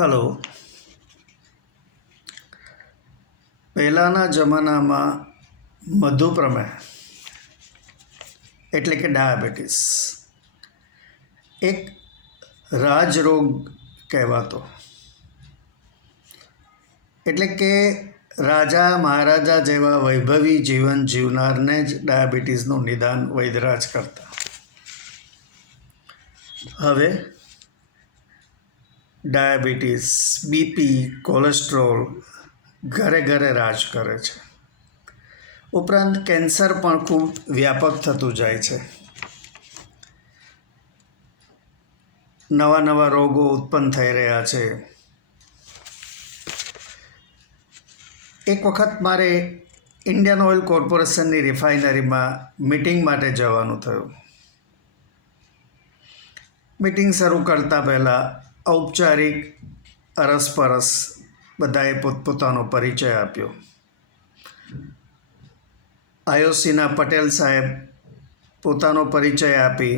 Hello. પહેલાંના જમાનામાં મધુપ્રમેહ એટલે કે ડાયાબિટીસ એક રાજરોગ કહેવાતો. એટલે કે રાજા મહારાજા જેવા વૈભવી જીવન જીવનારને જ ડાયાબિટીસનું નિદાન વૈદરાજ કરતા. હવે ડાયાબિટીસ, બીપી, કોલેસ્ટ્રોલ ઘરે ઘરે રાજ કરે છે. ઉપરાંત કેન્સર પણ ખૂબ વ્યાપક થતું જાય છે. નવા નવા રોગો ઉત્પન્ન થઈ રહ્યા છે. એક વખત મારે ઇન્ડિયન ઓઇલ કોર્પોરેશનની રિફાઇનરીમાં મિટિંગ માટે જવાનું થયું. મિટિંગ શરૂ કરતાં પહેલાં ઔપચારિક અરસપરસ બધાએ પોતપોતાનો પરિચય આપ્યો. આઈઓસીના પટેલ સાહેબ પોતાનો પરિચય આપી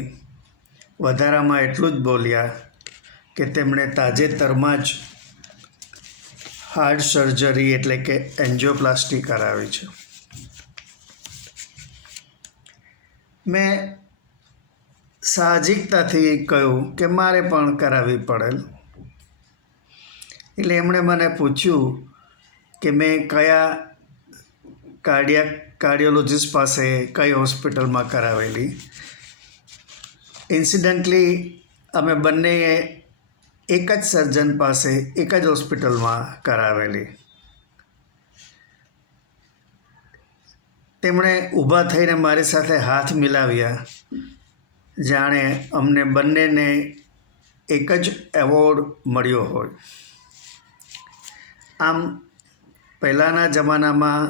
વધારામાં એટલું જ બોલ્યા કે તેમણે તાજેતરમાં જ હાર્ટ સર્જરી એટલે કે એન્જિયોપ્લાસ્ટી કરાવી છે. મેં સાહજિકતાથી કહ્યું કે મારે પણ કરાવવી પડેલ. એટલે એમણે મને પૂછ્યું કે મેં કયા કાર્ડિયોલોજિસ્ટ પાસે કઈ હોસ્પિટલમાં કરાવેલી. ઇન્સિડન્ટલી અમે બંનેએ એક જ સર્જન પાસે એક જ હોસ્પિટલમાં કરાવેલી. તેમણે ઊભા થઈને મારી સાથે હાથ મિલાવ્યા, જાણે અમને બંનેને એક જ એવોર્ડ મળ્યો હોય. આમ પહેલાંના જમાનામાં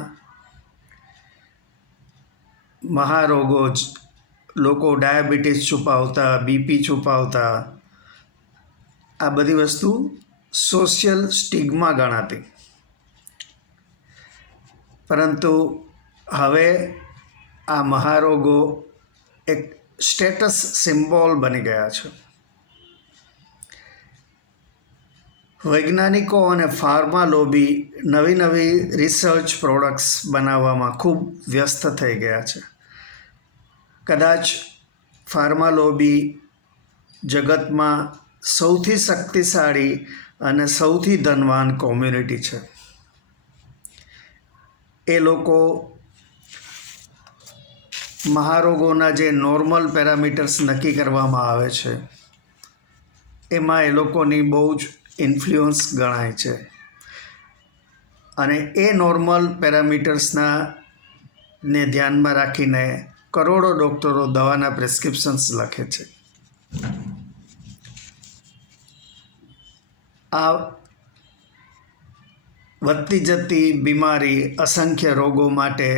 મહારોગો જ લોકો ડાયાબિટીસ છુપાવતા, બીપી છુપાવતા, આ બધી વસ્તુ સોશિયલ સ્ટિગ્મા ગણાતી. પરંતુ હવે આ મહારોગો એક સ્ટેટસ સિમ્બોલ બની ગયા છે. વૈજ્ઞાનિકો અને ફાર્મા લોબી નવી નવી રિસર્ચ પ્રોડક્ટ્સ બનાવવામાં ખૂબ વ્યસ્ત થઈ ગયા છે. કદાચ ફાર્મા લોબી જગતમાં સૌથી શક્તિશાળી અને સૌથી ધનવાન કોમ્યુનિટી છે. એ લોકો મહારોગોના જે નોર્મલ પેરામીટર્સ નક્કી કરવામાં આવે છે એમાં એ લોકોની બહુ જ ઇન્ફ્લુઅન્સ ગણાય છે. અને એ નોર્મલ પેરામીટર્સના ને ધ્યાનમાં રાખીને કરોડો ડૉક્ટરો દવાના પ્રિસ્ક્રિપ્શન્સ લખે છે. આ વધતી જતી બીમારી, અસંખ્ય રોગો માટે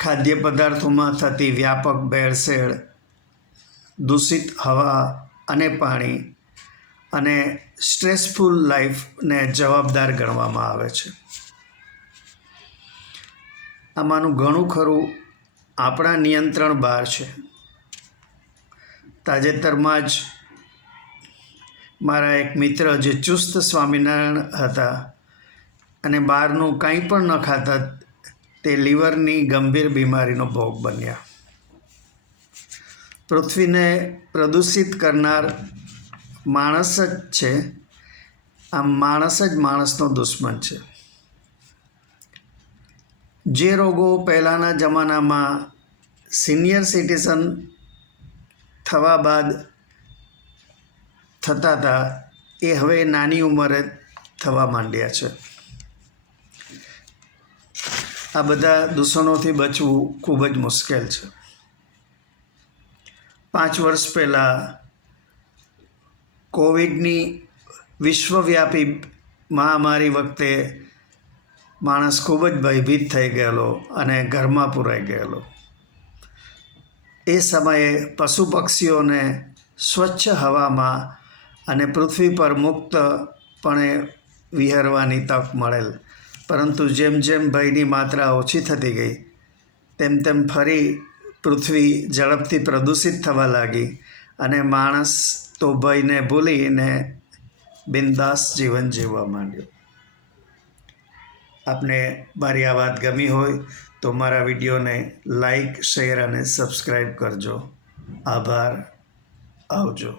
ખાદ્ય પદાર્થોમાં થતી વ્યાપક ભેળસેળ, દૂષિત હવા અને પાણી અને સ્ટ્રેસફુલ લાઈફને જવાબદાર ગણવામાં આવે છે. આમાંનું ઘણું ખરું આપણા નિયંત્રણ બહાર છે. તાજેતરમાં જ મારા એક મિત્ર જે ચુસ્ત સ્વામિનારાયણ હતા અને બહારનું કંઈ પણ ન ખાતા, તે લીવરની ગંભીર બીમારીનો ભોગ બન્યા. પૃથ્વીને પ્રદૂષિત કરનાર માણસ જ છે. આમ માણસ જ માણસનો દુશ્મન છે. જે રોગો પહેલાંના જમાનામાં સિનિયર સિટીઝન થવા બાદ થતા હતા, એ હવે નાની ઉંમરે થવા માંડ્યા છે. આ બધા દૂષણોથી બચવું ખૂબ જ મુશ્કેલ છે. 5 વર્ષ પહેલાં કોવિડની વિશ્વવ્યાપી મહામારી વખતે માણસ ખૂબ જ ભયભીત થઈ ગયેલો અને ઘરમાં પૂરાઈ ગયેલો. એ સમયે પશુ પક્ષીઓને સ્વચ્છ હવામાં અને પૃથ્વી પર મુક્તપણે વિહરવાની તક મળેલ. પરંતુ જેમ જેમ ભયની માત્રા ઓછી થતી ગઈ તેમ તેમ ફરી પૃથ્વી ઝડપથી પ્રદૂષિત થવા લાગી અને માણસ તો ભયને ભૂલીને બિંદાસ જીવન જીવવા માંડ્યો. આપને મારી આ વાત ગમી હોય તો મારા વિડીયોને લાઈક, શેર અને સબસ્ક્રાઈબ કરજો. આભાર. આવજો.